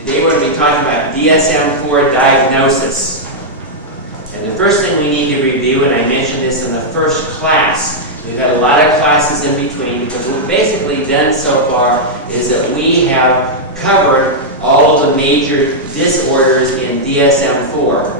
Today we're going to be talking about DSM-IV diagnosis. And the first thing we need to review, and I mentioned this in the first class, we've had a lot of classes in between, because what we've basically done so far is that we have covered all of the major disorders in DSM-IV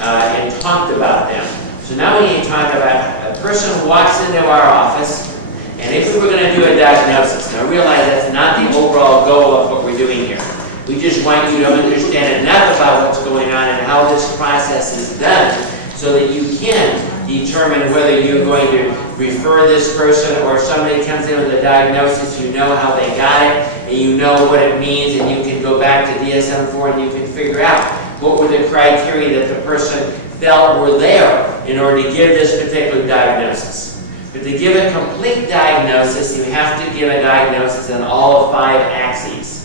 and talked about them. So now we need to talk about a person who walks into our office, and if we were going to do a diagnosis, now realize that's not the overall goal of what we're doing here. We just want you to understand enough about what's going on and how this process is done so that you can determine whether you're going to refer this person, or if somebody comes in with a diagnosis, you know how they got it and you know what it means, and you can go back to DSM-IV and you can figure out what were the criteria that the person felt were there in order to give this particular diagnosis. But to give a complete diagnosis, you have to give a diagnosis in all 5 axes.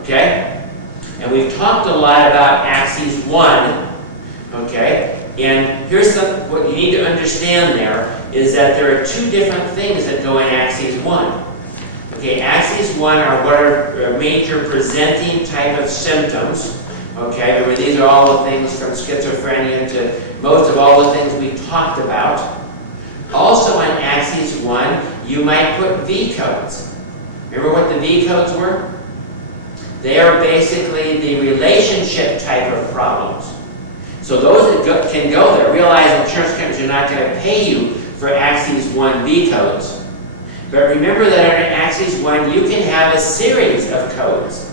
Okay? And we've talked a lot about axis 1. Okay? And here's what you need to understand there is that there are 2 different things that go in axis 1. Okay, axis 1 are what are major presenting type of symptoms. Okay, remember these are all the things from schizophrenia to most of all the things we talked about. Also on axis 1, you might put V codes. Remember what the V codes were? They are basically the relationship type of problems. So those that can go there. Realize insurance companies are not going to pay you for axis 1 V codes. But remember that on axis 1, you can have a series of codes.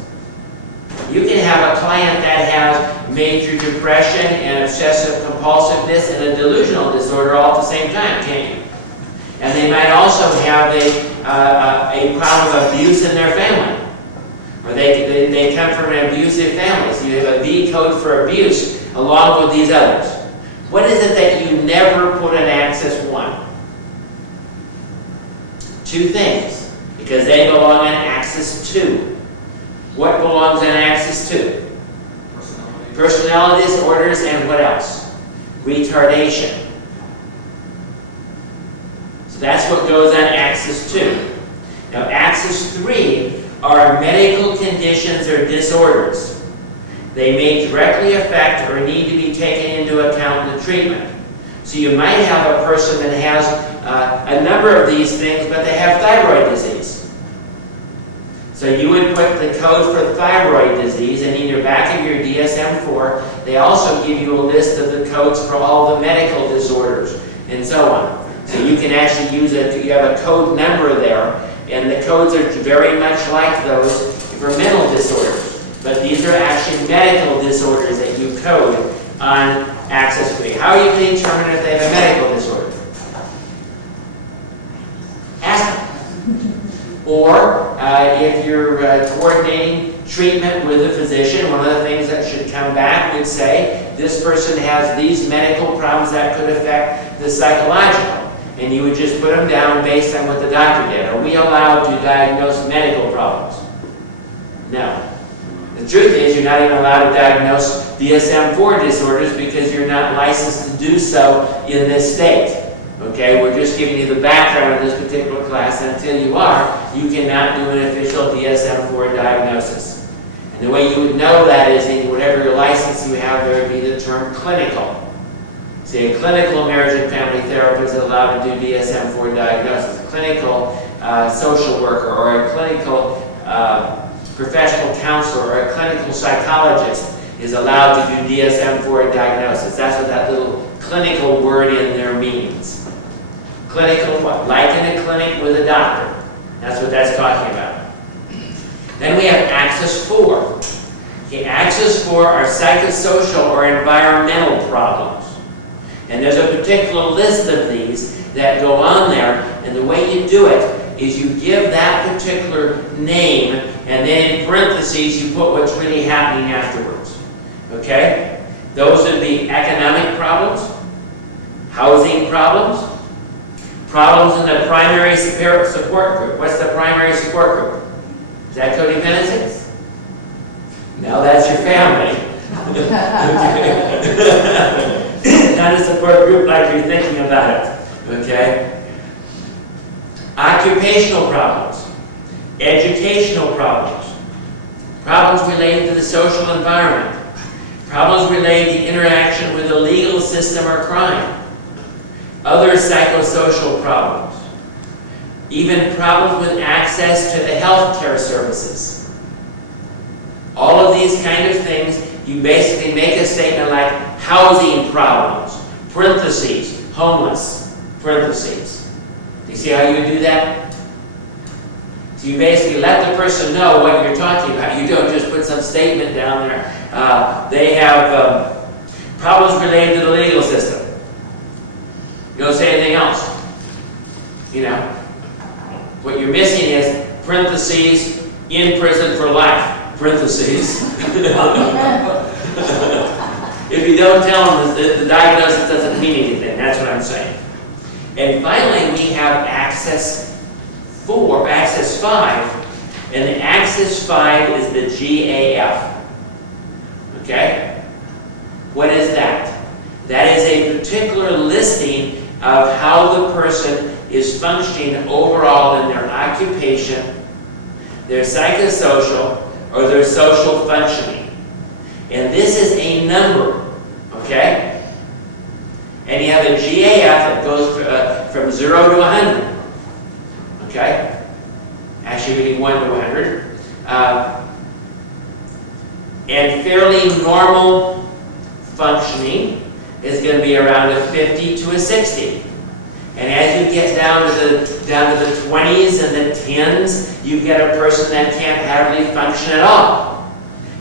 You can have a client that has major depression and obsessive compulsiveness and a delusional disorder all at the same time, can't you? And they might also have a problem of abuse in their family. Or they come from an abusive family, so you have a V code for abuse along with these others. What is it that you never put in axis 1? 2 things, because they belong in axis 2. What belongs in axis 2? Personality disorders, and what else? Retardation. So that's what goes on axis 2. Now axis 3 are medical conditions or disorders. They may directly affect or need to be taken into account in the treatment. So you might have a person that has a number of these things, but they have thyroid disease. So you would put the code for thyroid disease, and in your back of your DSM-IV, they also give you a list of the codes for all the medical disorders and so on. So you can actually use it, you have a code number there, and the codes are very much like those for mental disorders. But these are actually medical disorders that you code on axis 3. How are you going to determine if they have a medical disorder? Ask them. Or if you're coordinating treatment with a physician, one of the things that should come back would say, this person has these medical problems that could affect the psychological. And you would just put them down based on what the doctor did. Are we allowed to diagnose medical problems? No. The truth is, you're not even allowed to diagnose DSM-IV disorders because you're not licensed to do so in this state. Okay, we're just giving you the background of this particular class, and until you are, you cannot do an official DSM-IV diagnosis. And the way you would know that is in whatever your license you have, there would be the term clinical. See, a clinical marriage and family therapist is allowed to do DSM-IV diagnosis. A clinical social worker, or a clinical professional counselor, or a clinical psychologist is allowed to do DSM-IV diagnosis. That's what that little clinical word in there means. Clinical what? Like in a clinic with a doctor. That's what that's talking about. Then we have axis 4. Okay, axis 4 are psychosocial or environmental problems. And there's a particular list of these that go on there, and the way you do it is you give that particular name, and then in parentheses you put what's really happening afterwards. Okay? Those would be economic problems, housing problems, problems in the primary support group. What's the primary support group? Is that codependency? No, that's your family. Not a support group like you're thinking about it. Okay? Occupational problems, educational problems, problems related to the social environment, problems related to interaction with the legal system or crime, other psychosocial problems, even problems with access to the healthcare services. All of these kind of things, you basically make a statement like housing problems, parentheses, homeless, parentheses. Do you see how you would do that? So you basically let the person know what you're talking about. You don't just put some statement down there. They have problems related to the legal system. You don't say anything else. You know, what you're missing is parentheses, in prison for life, parentheses. If you don't tell them, the diagnosis doesn't mean anything. That's what I'm saying. And finally, we have Axis 5, and the Axis 5 is the GAF. Okay? What is that? That is a particular listing of how the person is functioning overall in their occupation, their psychosocial, or their social functioning. And this is a number, okay? And you have a GAF that goes from 0 to 100, okay? Actually, really 1 to 100. And fairly normal functioning is going to be around a 50 to a 60. And as you get down to the 20s and the 10s, you get a person that can't hardly function at all.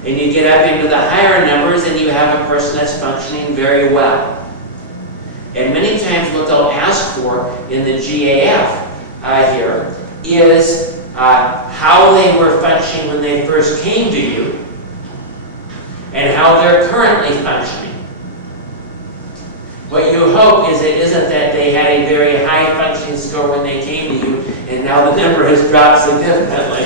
And you get up into the higher numbers and you have a person that's functioning very well. And many times what they'll ask for in the GAF here is how they were functioning when they first came to you and how they're currently functioning. What you hope is it isn't that they had a very high functioning score when they came to you and now the number has dropped significantly.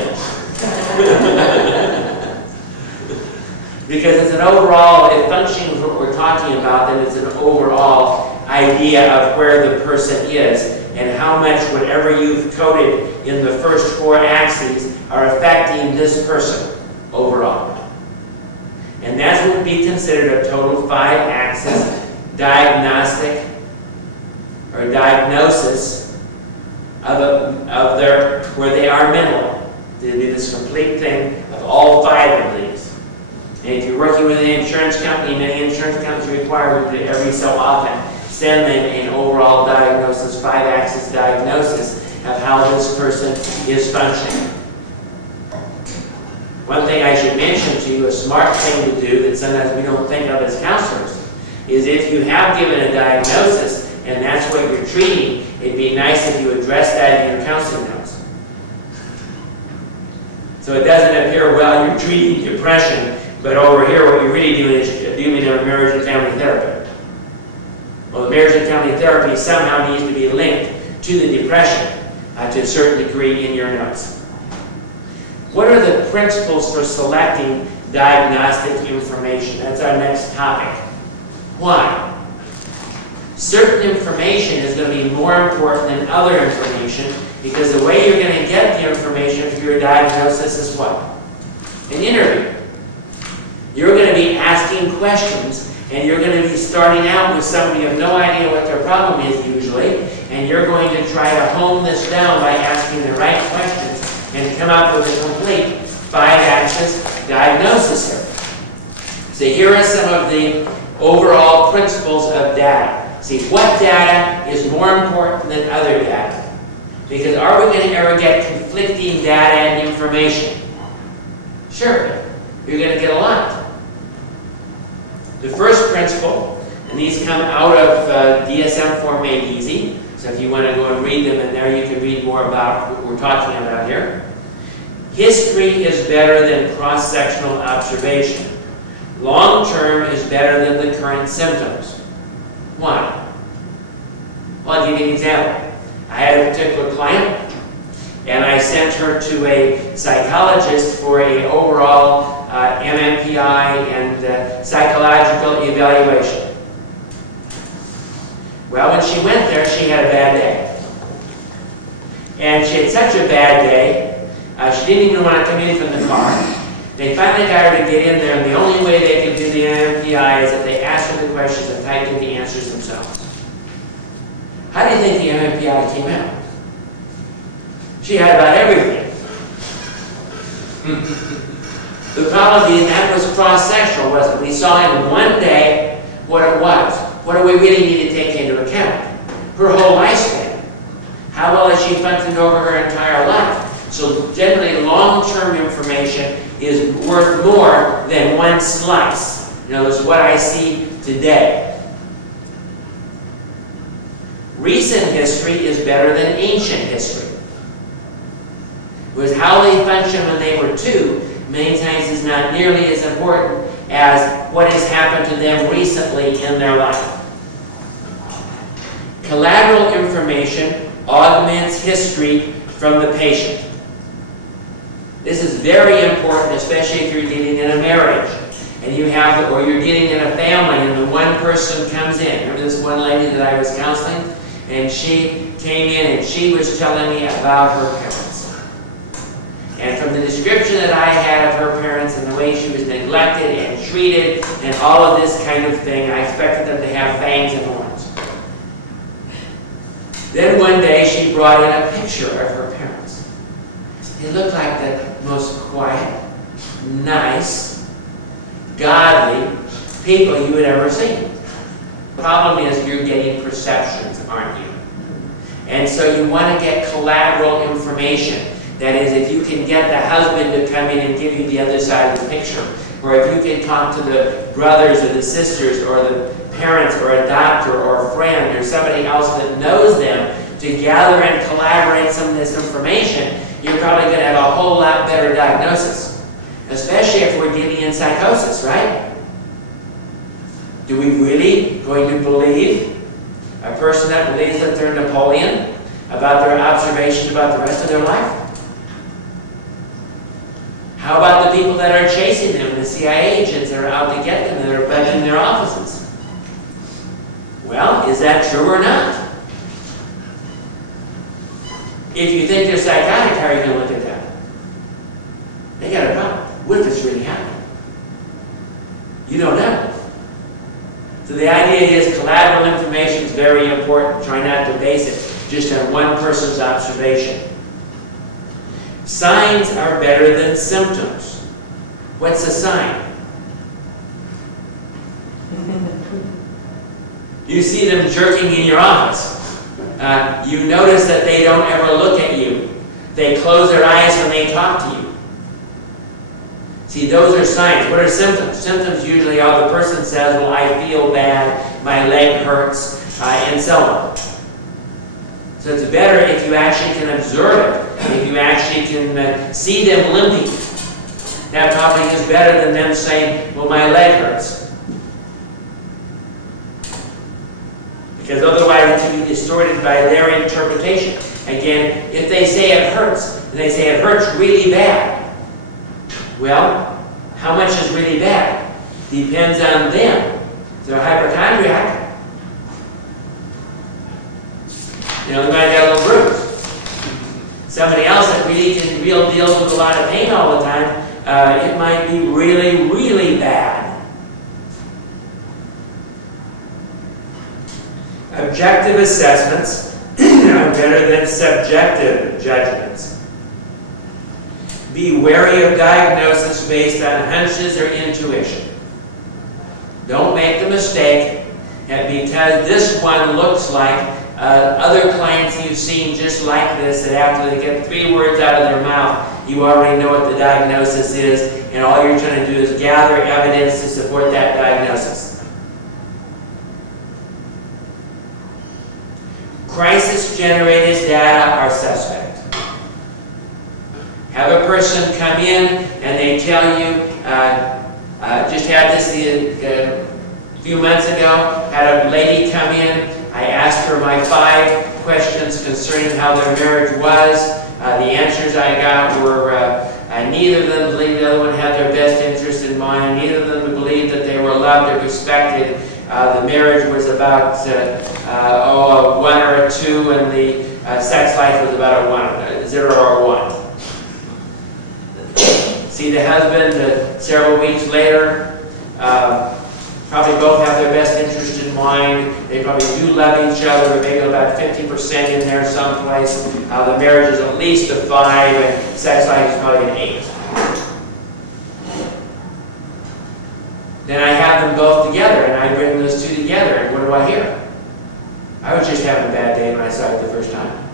Because it's an overall, if functioning is what we're talking about, then it's an overall idea of where the person is and how much whatever you've coded in the first 4 axes are affecting this person overall. And that's what would be considered a total 5-axis diagnostic or diagnosis of their, where they are mentally. It'll be this complete thing of all 5 of these. And if you're working with an insurance company, many insurance companies require you to every so often send them an overall diagnosis, 5-axis diagnosis of how this person is functioning. One thing I should mention to you, a smart thing to do that sometimes we don't think of as counselors, is if you have given a diagnosis and that's what you're treating, it'd be nice if you address that in your counseling notes. So it doesn't appear, well, you're treating depression, but over here what you're really doing is doing a marriage and family therapy. Well, the marriage and family therapy somehow needs to be linked to the depression to a certain degree in your notes. What are the principles for selecting diagnostic information? That's our next topic. Why? Certain information is going to be more important than other information because the way you're going to get the information for your diagnosis is what? An interview. You're going to be asking questions and you're going to be starting out with somebody who have no idea what their problem is usually, and you're going to try to hone this down by asking the right questions and come up with a complete 5-axis diagnosis here. So here are some of the overall principles of data. See, what data is more important than other data? Because are we going to ever get conflicting data and information? Sure, you're going to get a lot. The first principle, and these come out of DSM-IV Made Easy, so if you want to go and read them in there, you can read more about what we're talking about here. History is better than cross-sectional observation. Long-term is better than the current symptoms. Why? Well, I'll give you an example. I had a particular client, and I sent her to a psychologist for an overall MMPI and psychological evaluation. Well, when she went there, she had a bad day. And she had such a bad day, she didn't even want to come in from the car. They finally got her to get in there, and the only way they could do the NMPI is if they asked her the questions and typed in the answers themselves. How do you think the NMPI came out? She had about everything. The problem being that was cross-sectional, wasn't it? We saw in one day what it was. What do we really need to take into account? Her whole lifespan. How well has she functioned over her entire life? So generally, long-term information is worth more than one slice. In other words, what I see today. Recent history is better than ancient history. It was how they functioned when they were 2, many times is not nearly as important as what has happened to them recently in their life. Collateral information augments history from the patient. This is very important, especially if you're dealing in a marriage and you have, or you're dealing in a family and the one person comes in. Remember this one lady that I was counseling? And she came in and she was telling me about her parents. And from the description that I had of her parents and the way she was neglected and treated and all of this kind of thing, I expected them to have fangs and horns. Then one day she brought in a picture of her parents. They looked like the most quiet, nice, godly people you had ever seen. The problem is you're getting perceptions, aren't you? And so you want to get collateral information. That is, if you can get the husband to come in and give you the other side of the picture, or if you can talk to the brothers or the sisters or the parents or a doctor or a friend or somebody else that knows them to gather and collaborate some of this information, you're probably going to have a whole lot better diagnosis. Especially if we're dealing in psychosis, right? Do we really going to believe a person that believes that they're Napoleon about their observations about the rest of their life? How about the people that are chasing them, the CIA agents that are out to get them, that are back in their offices? Well, is that true or not? If you think they're psychotic, how are you going to look at that? They got a problem. What if it's really happening? You don't know. So the idea is collateral information is very important. Try not to base it just on one person's observation. Signs are better than symptoms. What's a sign? You see them jerking in your office. You notice that they don't ever look at you. They close their eyes when they talk to you. See, those are signs. What are symptoms? Symptoms usually are the person says, well, I feel bad, my leg hurts, and so on. So it's better if you actually can observe it, if you actually can see them limping. That probably is better than them saying, well, my leg hurts. Because otherwise it can be distorted by their interpretation. Again, if they say it hurts, and they say it hurts really bad, well, how much is really bad? Depends on them. If they're hypochondriac, you know, they might get a little bruise. Somebody else that really deals with a lot of pain all the time, it might be really, really bad. Objective assessments are better than subjective judgments. Be wary of diagnosis based on hunches or intuition. Don't make the mistake that because this one looks like other clients you've seen just like this, that after they get 3 words out of their mouth, you already know what the diagnosis is, and all you're trying to do is gather evidence to support that diagnosis. Crisis-generated data are suspect. Have a person come in and they tell you, just had this a few months ago, had a lady come in, I asked her my 5 questions concerning how their marriage was. The answers I got were, neither of them believed the other one had their best interest in mind, neither of them believed that they were loved or respected. The marriage was about a 1 or a 2, and the sex life was about a 0 or a 1. see the husband several weeks later. Probably both have their best interest in mind. They probably do love each other, but maybe about 50% in there someplace. The marriage is at least a 5, and sex life is probably an 8. Then I have them both together, and I bring those two together, and what do I hear? I was just having a bad day when I saw it the first time.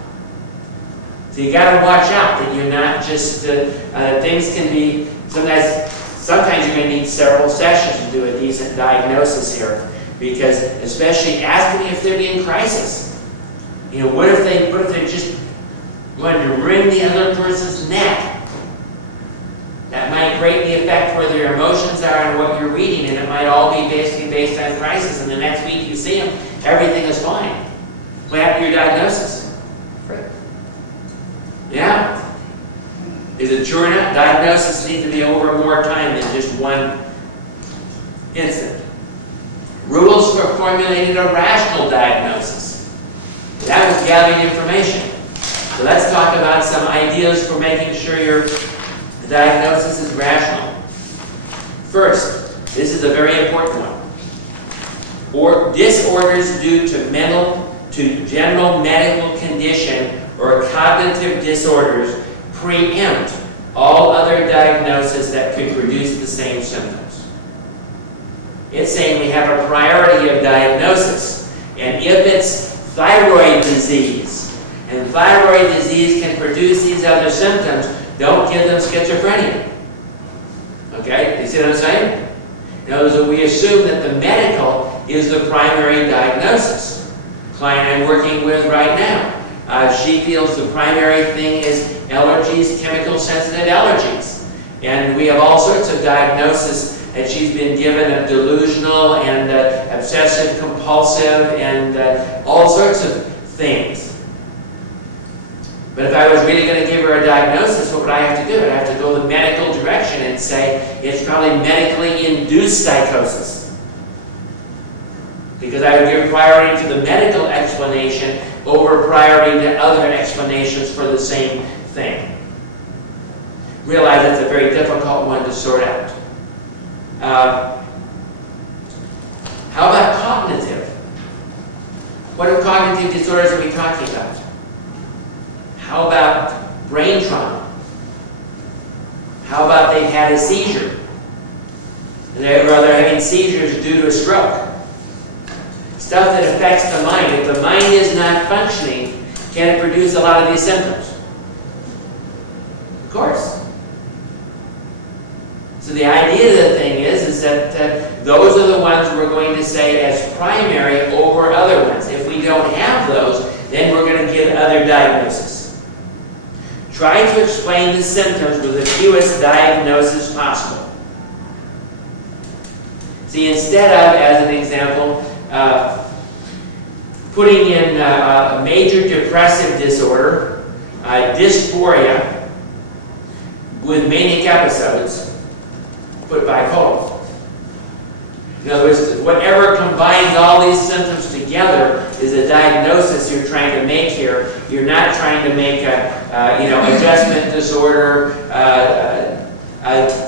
So you got to watch out that you're not just, things can be, sometimes you're going to need several sessions to do a decent diagnosis here, because especially ask them if they're in crisis. You know, what if they're just going to wring the other person's neck? That might greatly affect where their emotions are and what you're reading, and it might all be basically based on crisis, and the next week you see them, everything is fine. What happened to your diagnosis? Right. Yeah. Is it true or not? Diagnosis needs to be over more time than just one instant. Rules for formulating a rational diagnosis. That was gathering information. So let's talk about some ideas for making sure your diagnosis is rational. First, this is a very important one. Or disorders due to general medical condition or cognitive disorders preempt all other diagnoses that could produce the same symptoms. It's saying we have a priority of diagnosis, and if it's thyroid disease, and thyroid disease can produce these other symptoms, don't give them schizophrenia. Okay? You see what I'm saying? In other words, we assume that the medical is the primary diagnosis. Client I'm working with right now, she feels the primary thing is allergies, chemical-sensitive allergies. And we have all sorts of diagnoses that she's been given of delusional and obsessive-compulsive and all sorts of things. But if I was really going to give her a diagnosis, what would I have to do? I'd have to go the medical direction and say it's probably medically induced psychosis. Because I would give priority to the medical explanation over priority to other explanations for the same thing. Realize that's a very difficult one to sort out. How about cognitive? What cognitive disorders are we talking about? How about brain trauma? How about they've had a seizure? Or they're having seizures due to a stroke? Stuff that affects the mind. If the mind is not functioning, can it produce a lot of these symptoms? Of course. So the idea of the thing is that those are the ones we're going to say as primary over other ones. If we don't have those, then we're going to give other diagnoses. Try to explain the symptoms with the fewest diagnoses possible. See, instead of, as an example, putting in a major depressive disorder, dysphoria, with manic episodes, put bipolar. In other words, whatever combines all these symptoms together is a diagnosis you're trying to make here. You're not trying to make a adjustment disorder,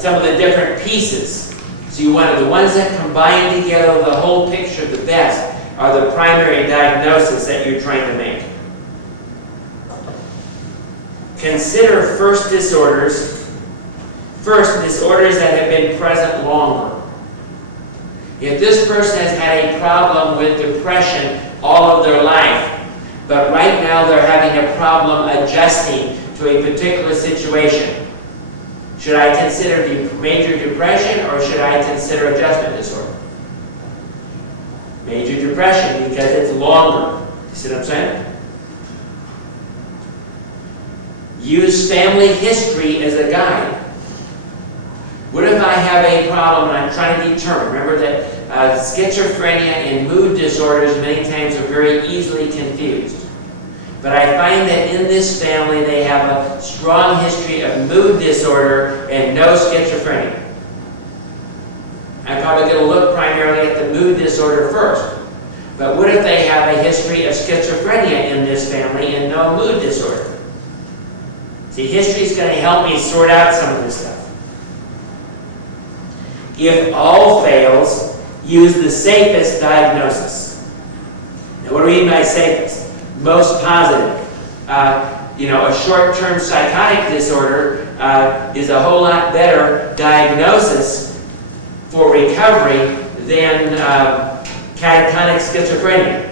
some of the different pieces. So you want the ones that combine together the whole picture the best are the primary diagnosis that you're trying to make. Consider first disorders that have been present longer. If this person has had a problem with depression all of their life, but right now they're having a problem adjusting to a particular situation, should I consider major depression or should I consider adjustment disorder? Major depression, because it's longer. You see what I'm saying? Use family history as a guide. What if I have a problem and I'm trying to determine? Remember that schizophrenia and mood disorders many times are very easily confused. But I find that in this family they have a strong history of mood disorder and no schizophrenia. I'm probably going to look primarily at the mood disorder first. But what if they have a history of schizophrenia in this family and no mood disorder? See, history is going to help me sort out some of this stuff. If all fails, use the safest diagnosis. Now, what do we mean by safest? Most positive. A short-term psychotic disorder is a whole lot better diagnosis for recovery than catatonic schizophrenia.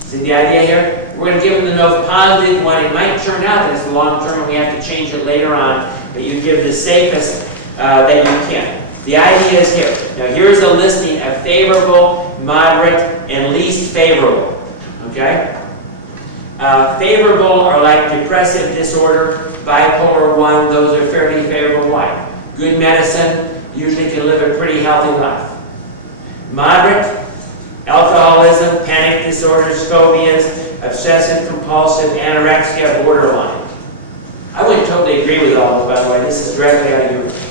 See the idea here? We're going to give them the most positive one. It might turn out that it's long-term and we have to change it later on, but you give the safest that you can. The idea is here. Now here's a listing of favorable, moderate, and least favorable. Okay? Favorable are like depressive disorder, bipolar 1, those are fairly favorable. Why? Good medicine, usually can live a pretty healthy life. Moderate, alcoholism, panic disorders, phobias, obsessive compulsive, anorexia, borderline. I wouldn't totally agree with all this, by the way. This is directly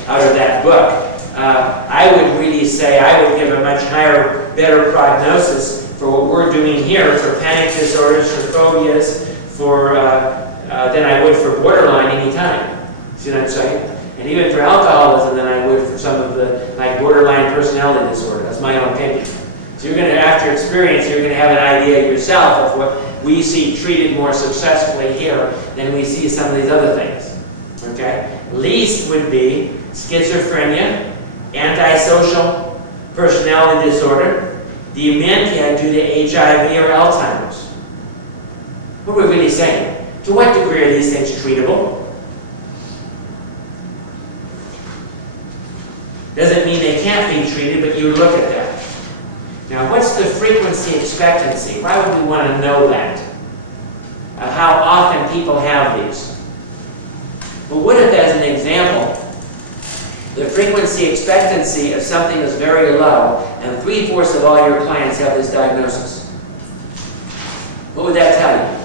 out of that book. I would really say I would give a much higher, better prognosis for what we're doing here for panic disorders, for phobias, than I would for borderline anytime. See what I'm saying? And even for alcoholism than I would for some of the borderline personality disorder. That's my own opinion. So you're going to, after experience, you're going to have an idea yourself of what we see treated more successfully here than we see some of these other things. Okay? Least would be schizophrenia, antisocial personality disorder, dementia due to HIV or Alzheimer's. What are we really saying? To what degree are these things treatable? Doesn't mean they can't be treated, but you look at that. Now, what's the frequency expectancy? Why would we want to know that? How often people have these? Well, what if, as an example, the frequency expectancy of something is very low, and 3/4 of all your clients have this diagnosis? What would that tell you?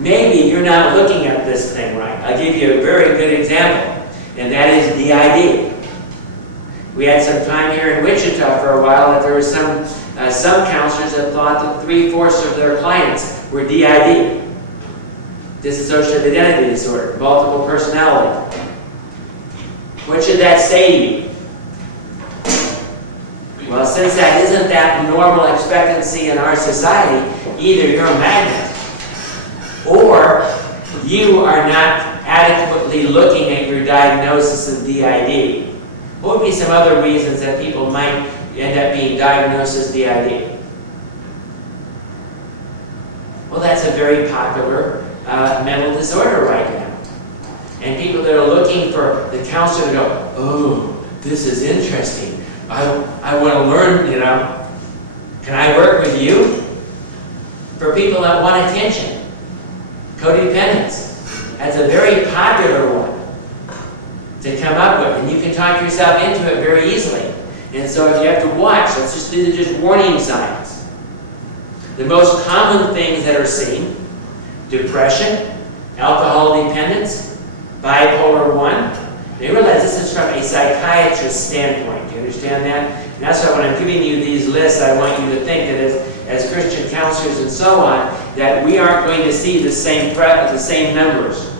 Maybe you're not looking at this thing right. I'll give you a very good example, and that is DID. We had some time here in Wichita for a while that there were some counselors that thought that 3/4 of their clients were DID, dissociative identity disorder, multiple personality. What should that say to you? Well, since that isn't that normal expectancy in our society, either you're a magnet or you are not adequately looking at your diagnosis of DID. What would be some other reasons that people might end up being diagnosed as DID? Well, that's a very popular mental disorder right now. And people that are looking for the counselor to go, oh, this is interesting. I want to learn, Can I work with you? For people that want attention. Codependence. That's a very popular one to come up with. And you can talk yourself into it very easily. And so if you have to watch, these are just warning signs. The most common things that are seen: depression, alcohol dependence, bipolar 1. They realize this is from a psychiatrist's standpoint. Do you understand that? And that's why when I'm giving you these lists, I want you to think that as Christian counselors and so on, that we aren't going to see the same numbers.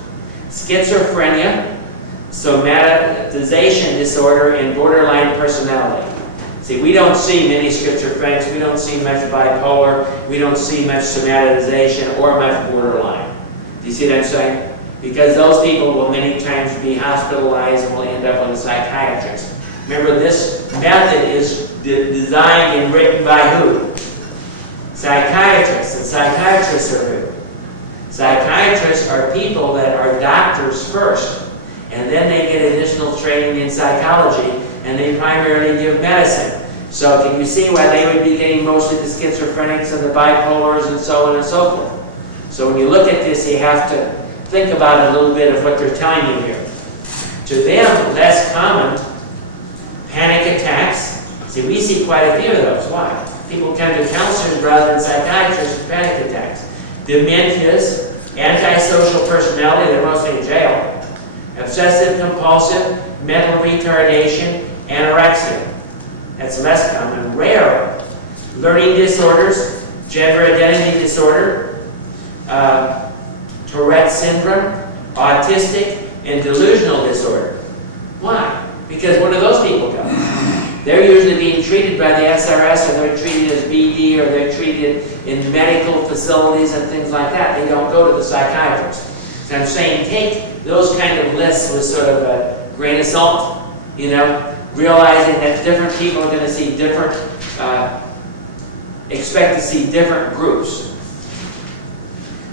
Schizophrenia, somatization disorder, and borderline personality. See, we don't see many schizophrenics, we don't see much bipolar, we don't see much somatization or much borderline. Do you see what I'm saying? Because those people will many times be hospitalized and will end up with a psychiatrist. Remember, this method is designed and written by who? Psychiatrists. And psychiatrists are who? Psychiatrists are people that are doctors first, and then they get additional training in psychology, and they primarily give medicine. So can you see why they would be getting mostly the schizophrenics and the bipolars and so on and so forth? So when you look at this, you have to think about a little bit of what they're telling you here. To them, less common, panic attacks. See, we see quite a few of those. Why? People come to counselors rather than psychiatrists with panic attacks. Dementias, antisocial personality, they're mostly in jail. Obsessive compulsive, mental retardation, anorexia. That's less common. Rare. Learning disorders, gender identity disorder, Tourette syndrome, autistic, and delusional disorder. Because where do those people go? They're usually being treated by the SRS, or they're treated as BD, or they're treated in medical facilities and things like that. They don't go to the psychiatrist. So I'm saying take those kind of lists with sort of a grain of salt, you know, realizing that different people are going to see different, expect to see different groups.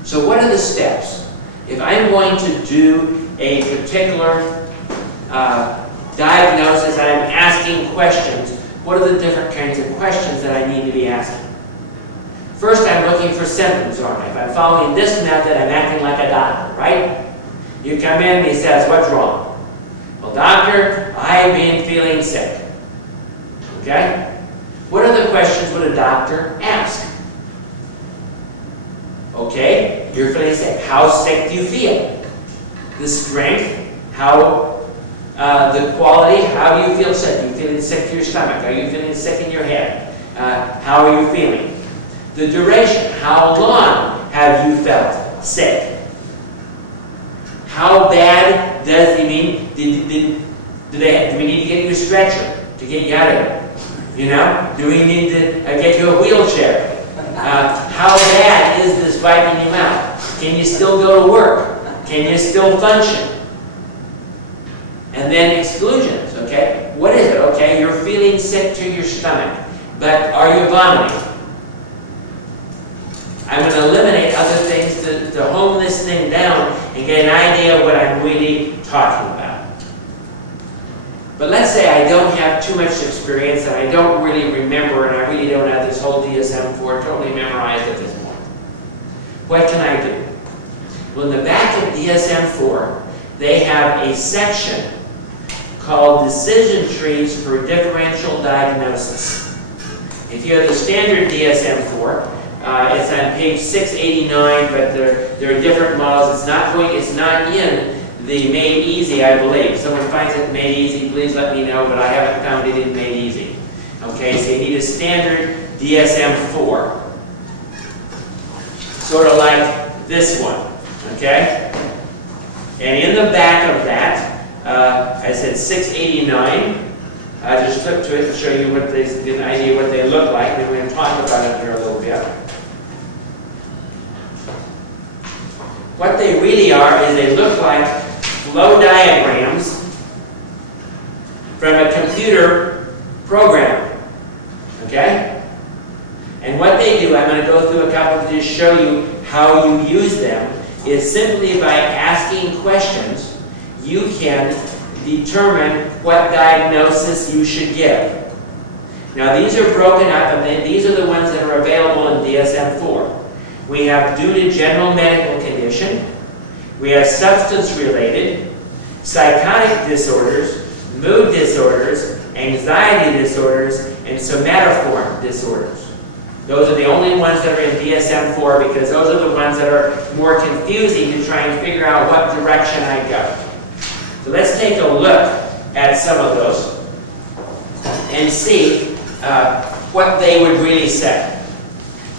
So what are the steps? If I'm going to do a particular diagnosis, and I'm asking questions, what are the different kinds of questions that I need to be asking? First, I'm looking for symptoms, aren't I? If I'm following this method, I'm acting like a doctor, right? You come in and he says, what's wrong? Well, doctor, I've been feeling sick. Okay? What are the questions would a doctor ask? Okay, you're feeling sick. How sick do you feel? The strength, how the quality, how do you feel sick? Are you feeling sick to your stomach? Are you feeling sick in your head? How are you feeling? The duration, how long have you felt sick? How bad does it mean? Do we need to get you a stretcher to get you out of here? You know? Do we need to get you a wheelchair? How bad is this bite in your mouth? Can you still go to work? Can you still function? And then exclusions, okay? What is it? Okay, you're feeling sick to your stomach, but are you vomiting? I'm going to eliminate other things to hone this thing down and get an idea of what I'm really talking about. But let's say I don't have too much experience and I don't really remember and I really don't have this whole DSM-IV totally memorized at this point. What can I do? Well, in the back of DSM-IV, they have a section called Decision Trees for Differential Diagnosis. If you have the standard DSM-IV, it's on page 689, but there are different models. It's not in the Made Easy, I believe. If someone finds it Made Easy, please let me know, but I haven't found it in Made Easy. Okay, so you need a standard DSM-IV. Sort of like this one, okay? And in the back of that, I said 689. I just flipped to it to show you what they get an idea what they look like. Then we're going to talk about it here a little bit. What they really are is they look like flow diagrams from a computer program. Okay? And what they do, I'm going to go through a couple to just show you how you use them, is simply by asking questions, you can determine what diagnosis you should give. Now these are broken up, and these are the ones that are available in DSM-IV. We have due to general medical condition, we have substance-related, psychotic disorders, mood disorders, anxiety disorders, and somatoform disorders. Those are the only ones that are in DSM-IV because those are the ones that are more confusing to try and figure out what direction I go. So let's take a look at some of those and see what they would really say.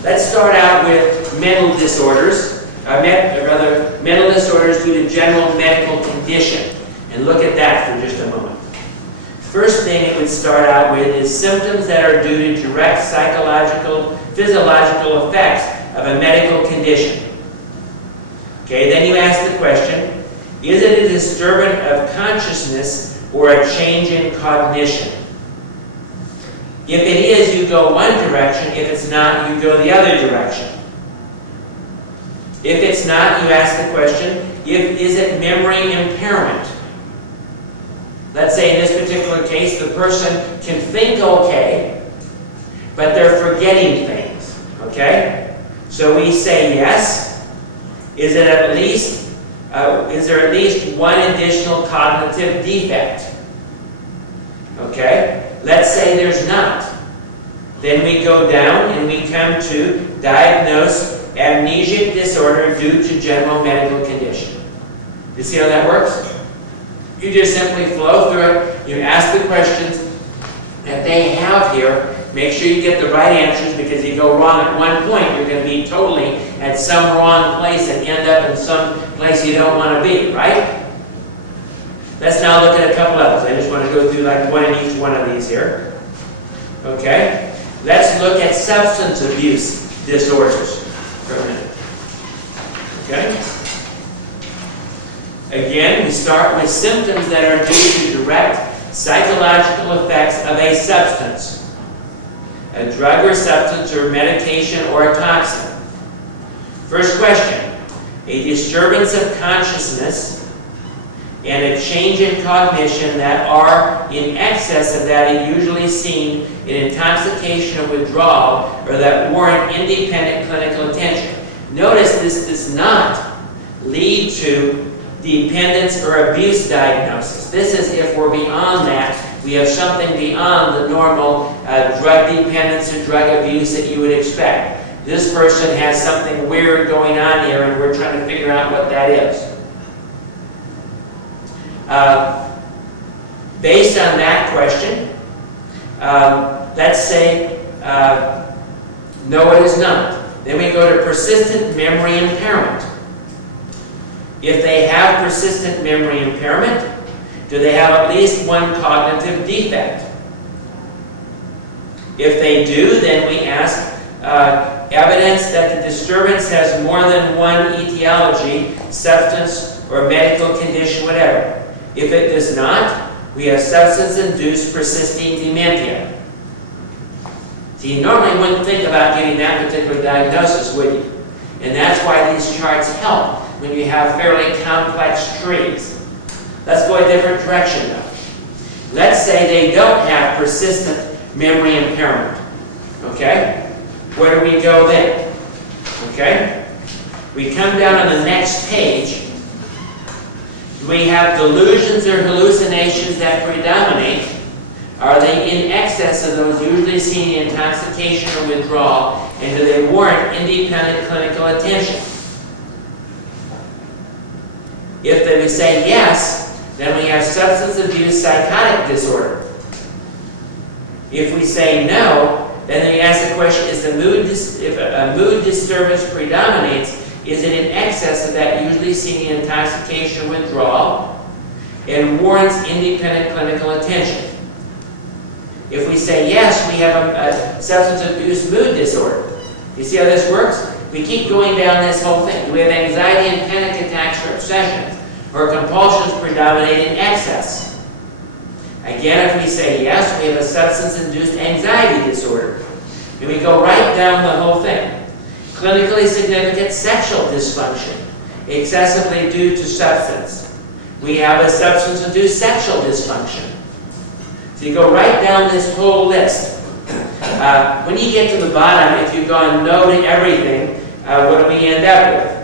Let's start out with mental disorders, mental disorders due to general medical condition, and look at that for just a moment. First thing it would start out with is symptoms that are due to direct psychological, physiological effects of a medical condition. Okay, then you ask the question, is it a disturbance of consciousness or a change in cognition? If it is, you go one direction. If it's not, you go the other direction. If it's not, you ask the question, is it memory impairment? Let's say in this particular case, the person can think okay, but they're forgetting things. Okay? So we say yes. Is there at least one additional cognitive defect? Okay? Let's say there's not. Then we go down and we come to diagnose amnesic disorder due to general medical condition. You see how that works? You just simply flow through it. You ask the questions that they have here. Make sure you get the right answers, because if you go wrong at one point, you're going to be totally at some wrong place and end up in some place you don't want to be, right? Let's now look at a couple others. I just want to go through like one in each one of these here. Okay? Let's look at substance abuse disorders for a minute. Okay? Again, we start with symptoms that are due to direct psychological effects of a substance, a drug or substance or medication or a toxin. First question, a disturbance of consciousness and a change in cognition that are in excess of that usually seen in intoxication or withdrawal or that warrant independent clinical attention. Notice this does not lead to dependence or abuse diagnosis. This is if we're beyond that, we have something beyond the normal drug dependence or drug abuse that you would expect. This person has something weird going on here and we're trying to figure out what that is. Based on that question, let's say, no, it is not. Then we go to persistent memory impairment. If they have persistent memory impairment, do they have at least one cognitive defect? If they do, then we ask evidence that the disturbance has more than one etiology, substance or medical condition, whatever. If it does not, we have substance-induced persisting dementia. See, you normally wouldn't think about getting that particular diagnosis, would you? And that's why these charts help when you have fairly complex trees. Let's go a different direction though. Let's say they don't have persistent memory impairment. Okay? Where do we go then? Okay? We come down on the next page. Do we have delusions or hallucinations that predominate? Are they in excess of those usually seen in intoxication or withdrawal? And do they warrant independent clinical attention? If they would say yes, then we have substance abuse psychotic disorder. If we say no, then we ask the question, is the if a mood disturbance predominates, is it in excess of that usually seen in intoxication or withdrawal and warrants independent clinical attention? If we say yes, we have a substance abuse mood disorder. You see how this works? We keep going down this whole thing. Do we have anxiety and panic attacks or obsessions? Or compulsions predominate in excess? Again, if we say yes, we have a substance-induced anxiety disorder. And we go right down the whole thing. Clinically significant sexual dysfunction, excessively due to substance. We have a substance-induced sexual dysfunction. So you go right down this whole list. When you get to the bottom, if you've gone no to everything, what do we end up with?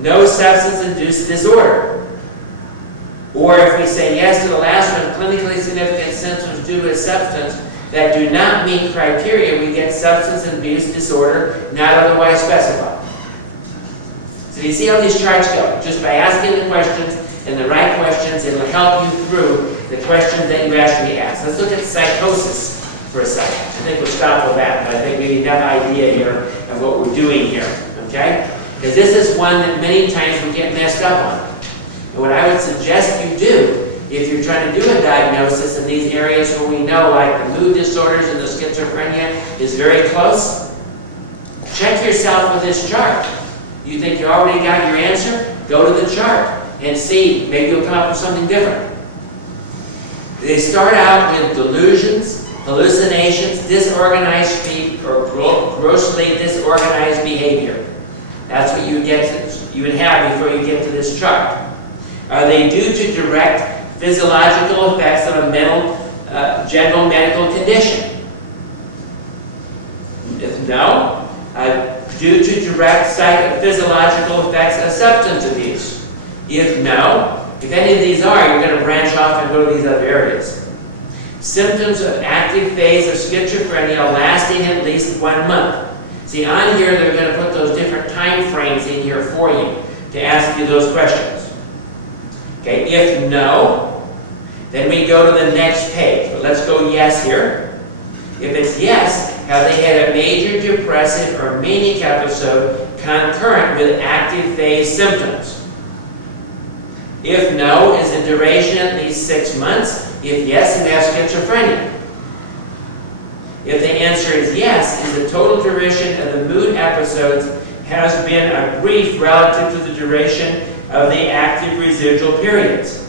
No substance-induced disorder. Or if we say yes to the last one, clinically significant symptoms due to a substance that do not meet criteria, we get substance-induced disorder not otherwise specified. So you see how these charts go? Just by asking the questions and the right questions, it will help you through the questions that you actually ask. Let's look at psychosis for a second. I think we'll stop with that, but I think we need enough idea here of what we're doing here. Okay? Because this is one that many times we get messed up on. And what I would suggest you do, if you're trying to do a diagnosis in these areas where we know, like the mood disorders and the schizophrenia is very close, check yourself with this chart. You think you already got your answer? Go to the chart and see. Maybe you'll come up with something different. They start out with delusions, hallucinations, disorganized speech, or grossly disorganized behavior. That's what you would have before you get to this chart. Are they due to direct physiological effects of a general medical condition? If no, due to direct physiological effects of substance abuse. If no, if any of these are, you're going to branch off and go to these other areas. Symptoms of active phase of schizophrenia lasting at least 1 month. See, on here, they're going to put those different time frames in here for you to ask you those questions. Okay, if no, then we go to the next page. But let's go yes here. If it's yes, have they had a major depressive or manic episode concurrent with active phase symptoms? If no, is the duration at least 6 months? If yes, you have schizophrenia. If the answer is yes, is the total duration of the mood episodes has been a brief relative to the duration of the active residual periods.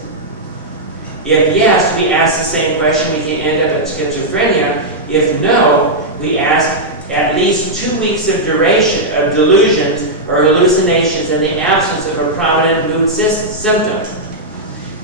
If yes, we ask the same question, we can end up at schizophrenia. If no, we ask at least 2 weeks of duration of delusions or hallucinations in the absence of a prominent mood symptom.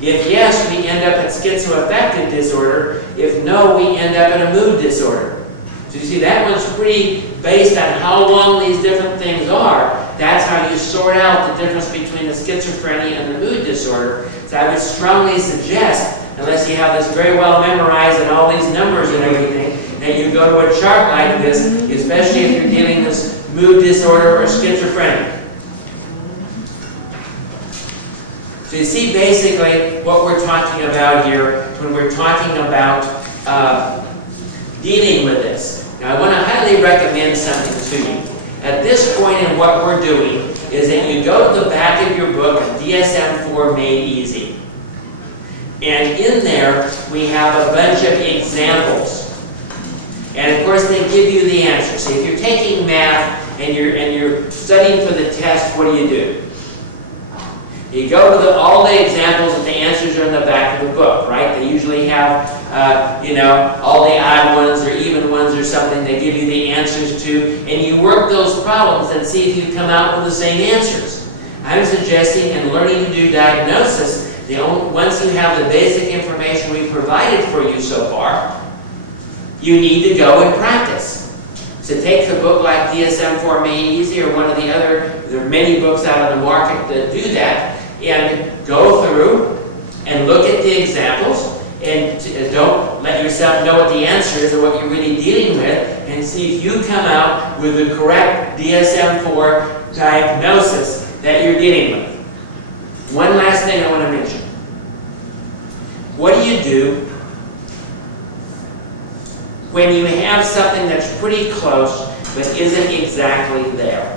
If yes, we end up at schizoaffective disorder. If no, we end up at a mood disorder. So you see, that one's pretty based on how long these different things are. That's how you sort out the difference between the schizophrenia and the mood disorder. So I would strongly suggest, unless you have this very well memorized and all these numbers and everything, that you go to a chart like this, especially if you're dealing with mood disorder or schizophrenia. So you see basically what we're talking about here when we're talking about dealing with this. Now I want to highly recommend something to you. At this point in what we're doing is that you go to the back of your book, DSM-IV Made Easy. And in there we have a bunch of examples. And of course they give you the answer. So if you're taking math and you're studying for the test, what do? You go to all the examples and the answers are in the back of the book, right? They usually have, all the odd ones or even ones or something they give you the answers to, and you work those problems and see if you come out with the same answers. I'm suggesting in learning to do diagnosis, once you have the basic information we provided for you so far, you need to go and practice. So take the book like DSM-IV Made Easy or one of the other, there are many books out on the market that do that, and go through and look at the examples and don't let yourself know what the answer is or what you're really dealing with, and see if you come out with the correct DSM-IV diagnosis that you're dealing with. One last thing I want to mention. What do you do when you have something that's pretty close but isn't exactly there?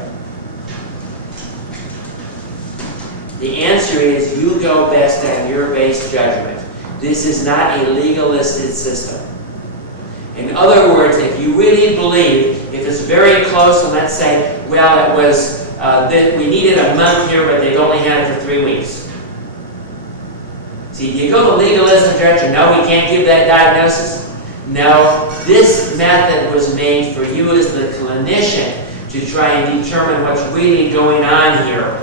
The answer is you go best on your base judgment. This is not a legalistic system. In other words, if you really believe, if it's very close, and let's say, well, it was, we needed a month here, but they've only had it for 3 weeks. See, you go to legalism judge, no, we can't give that diagnosis. No, this method was made for you as the clinician to try and determine what's really going on here.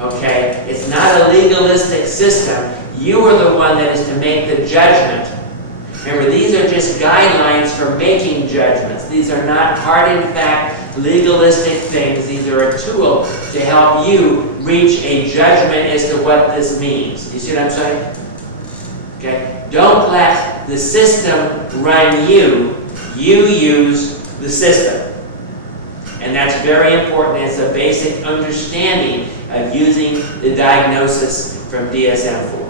Okay? It's not a legalistic system. You are the one that is to make the judgment. Remember, these are just guidelines for making judgments. These are not hard and fact legalistic things. These are a tool to help you reach a judgment as to what this means. You see what I'm saying? Okay? Don't let the system run you. You use the system. And that's very important. It's a basic understanding of using the diagnosis from DSM-IV.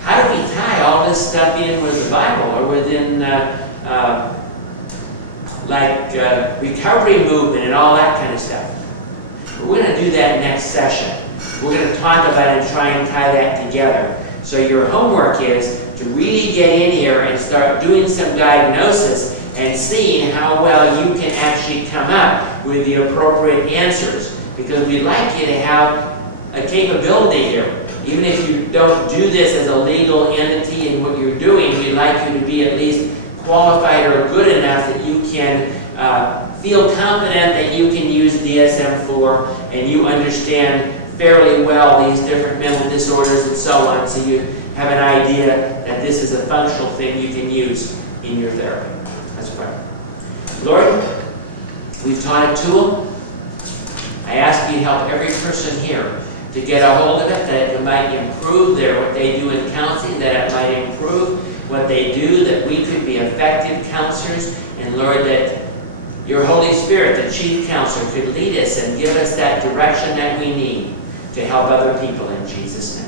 How do we tie all this stuff in with the Bible or within recovery movement and all that kind of stuff? We're going to do that next session. We're going to talk about it and try and tie that together. So your homework is to really get in here and start doing some diagnosis and seeing how well you can actually come up with the appropriate answers. Because we'd like you to have a capability here. Even if you don't do this as a legal entity in what you're doing, we'd like you to be at least qualified or good enough that you can feel confident that you can use DSM-IV and you understand fairly well these different mental disorders and so on, so you have an idea that this is a functional thing you can use in your therapy. Let's pray. Lord, we've taught a tool. I ask you to help every person here to get a hold of it, that it might improve what they do in counseling, that it might improve what they do, that we could be effective counselors, and Lord, that your Holy Spirit, the chief counselor, could lead us and give us that direction that we need to help other people in Jesus' name.